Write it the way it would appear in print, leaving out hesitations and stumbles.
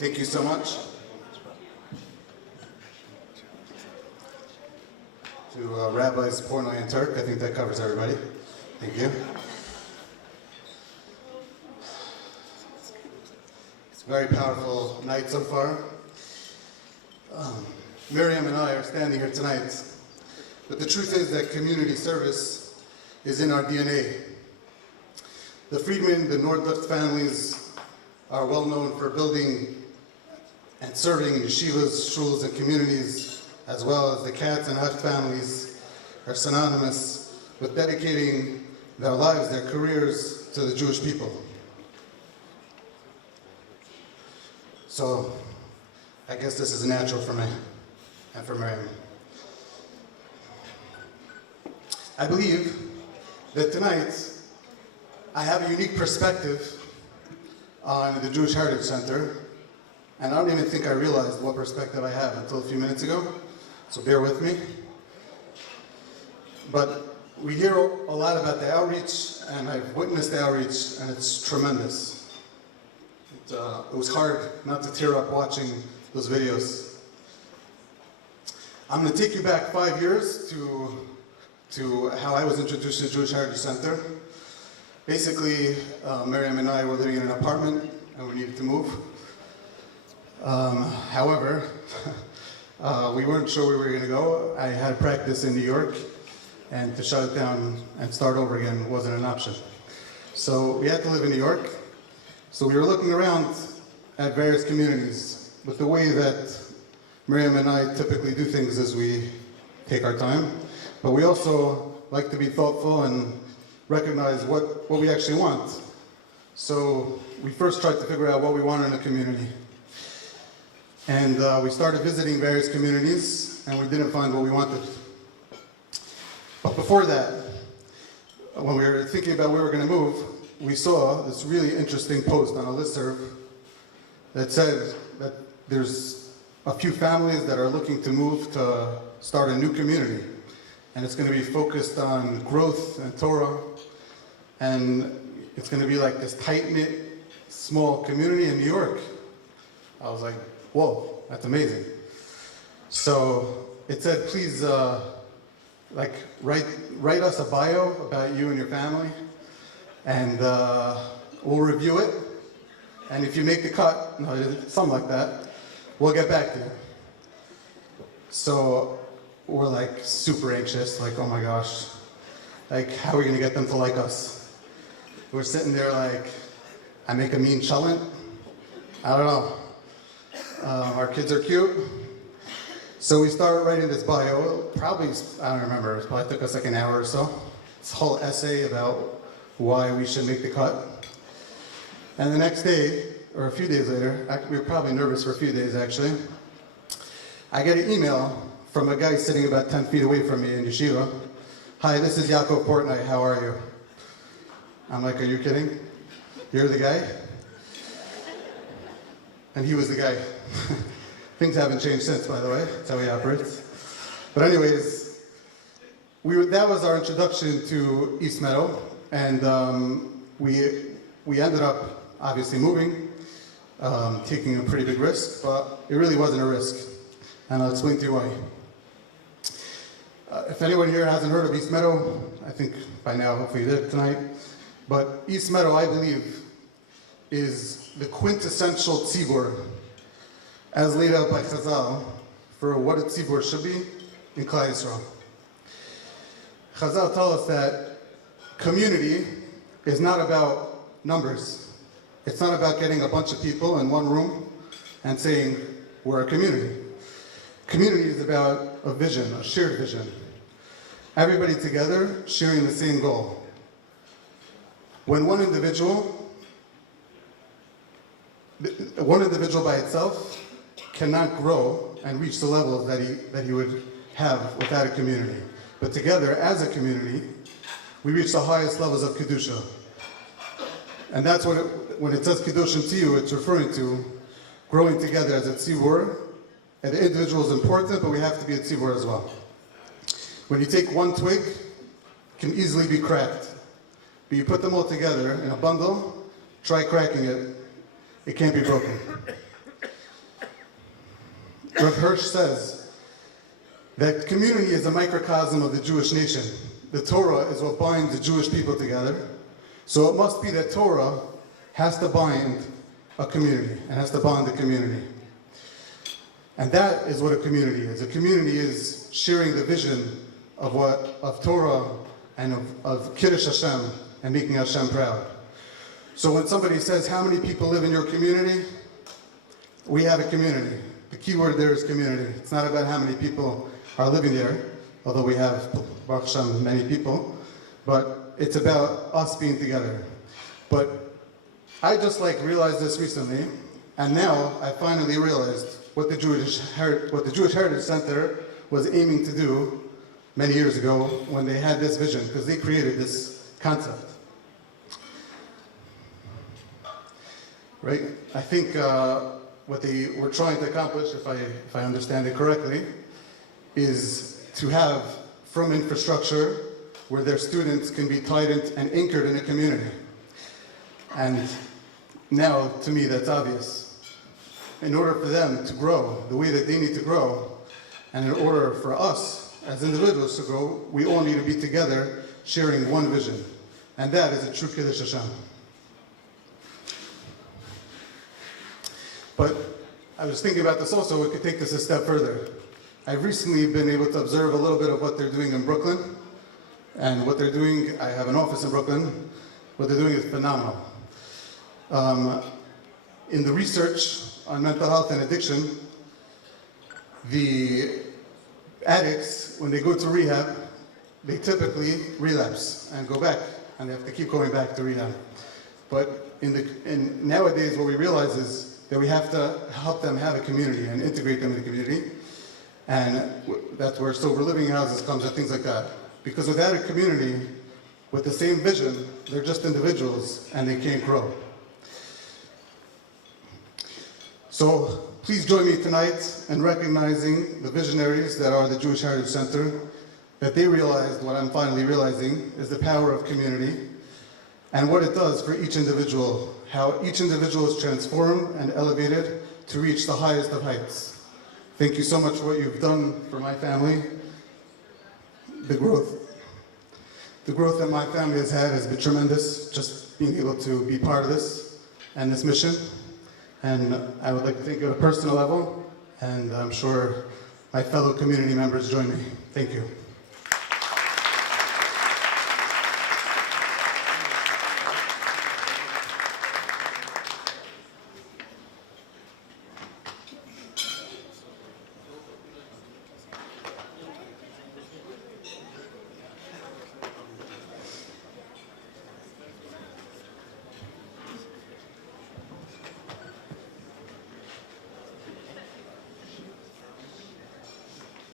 Thank you so much. To Rabbis Pornoy and Turk, I think that covers everybody. Thank you. It's a very powerful night so far. Miriam and I are standing here tonight, but the truth is that community service is in our DNA. The Friedman, the Nordlicht families are well known for building and serving yeshivas, shuls, and communities, as well as the Katz and Hecht families are synonymous with dedicating their lives, their careers to the Jewish people. So I guess this is natural for me and for Miriam. I believe that tonight I have a unique perspective on the Jewish Heritage Center, and I don't even think I realized what perspective I have until a few minutes ago, so bear with me. But we hear a lot about the outreach, and I've witnessed the outreach, and it's tremendous. It was hard not to tear up watching those videos. I'm going to take you back 5 years to how I was introduced to the Jewish Heritage Center. Basically, Miriam and I were living in an apartment, and we needed to move. However, we weren't sure where we were going to go. I had practice in New York, and to shut it down and start over again wasn't an option. So we had to live in New York. So we were looking around at various communities. But the way that Miriam and I typically do things is we take our time, but we also like to be thoughtful and recognize what we actually want. So we first tried to figure out what we wanted in a community. And we started visiting various communities, and we didn't find what we wanted. But before that, when we were thinking about where we were going to move, we saw this really interesting post on a listserv that said that there's a few families that are looking to move to start a new community. And it's going to be focused on growth and Torah. And it's going to be like this tight-knit, small community in New York. I was like, whoa, that's amazing. So it said, please write us a bio about you and your family, and we'll review it. And if you make the cut, something like that, we'll get back to you. So we're like super anxious, like, oh my gosh, like how are we gonna get them to like us? We're sitting there like, I make a mean chalent? I don't know. Our kids are cute. So we started writing this bio, probably, I don't remember, it probably took us like an hour or so. This whole essay about why we should make the cut. And the next day, or a few days later, we were probably nervous for a few days actually, I get an email from a guy sitting about 10 feet away from me in yeshiva. Hi, this is Yaakov Portnoy, how are you? I'm like, are you kidding? You're the guy? And he was the guy. Things haven't changed since, by the way. That's how he operates. But anyways, that was our introduction to East Meadow, and we ended up obviously moving, taking a pretty big risk, but it really wasn't a risk, and I'll explain to you why. If anyone here hasn't heard of East Meadow, I think by now, hopefully you did tonight, but East Meadow, I believe, is the quintessential tzibur, as laid out by Chazal, for what a tzibur should be in Klal Yisrael. Chazal tell us that community is not about numbers. It's not about getting a bunch of people in one room and saying, we're a community. Community is about a vision, a shared vision. Everybody together sharing the same goal. When one individual by itself cannot grow and reach the levels that he would have without a community. But together, as a community, we reach the highest levels of Kedusha. And that's what when it says Kedushim to you, it's referring to growing together as a tzibur. And the individual is important, but we have to be a tzibur as well. When you take one twig, it can easily be cracked. But you put them all together in a bundle, try cracking it, it can't be broken. Rav Hirsch says that community is a microcosm of the Jewish nation. The Torah is what binds the Jewish people together. So it must be that Torah has to bind a community and has to bond the community. And that is what a community is. A community is sharing the vision of Torah and of Kiddush Hashem and making Hashem proud. So when somebody says, how many people live in your community? We have a community. The key word there is community. It's not about how many people are living there, although we have, Baruch Hashem, many people, but it's about us being together. But I just realized this recently, and now I finally realized what the Jewish Heritage Center was aiming to do many years ago when they had this vision, because they created this concept. Right? I think what they were trying to accomplish, if I understand it correctly, is to have from infrastructure where their students can be tied in and anchored in a community. And now, to me, that's obvious. In order for them to grow the way that they need to grow, and in order for us as individuals to grow, we all need to be together sharing one vision. And that is a true Kiddush Hashem. But I was thinking about this also, we could take this a step further. I've recently been able to observe a little bit of what they're doing in Brooklyn. And what they're doing, I have an office in Brooklyn, what they're doing is phenomenal. In the research on mental health and addiction, the addicts, when they go to rehab, they typically relapse and go back, and they have to keep going back to rehab. But nowadays, what we realize is that we have to help them have a community and integrate them in the community. And that's where sober living houses comes and things like that. Because without a community with the same vision, they're just individuals and they can't grow. So please join me tonight in recognizing the visionaries that are the Jewish Heritage Center, that they realized what I'm finally realizing is the power of community and what it does for each individual, how each individual is transformed and elevated to reach the highest of heights. Thank you so much for what you've done for my family. The growth that my family has had has been tremendous, just being able to be part of this and this mission. And I would like to thank you at a personal level, and I'm sure my fellow community members join me. Thank you.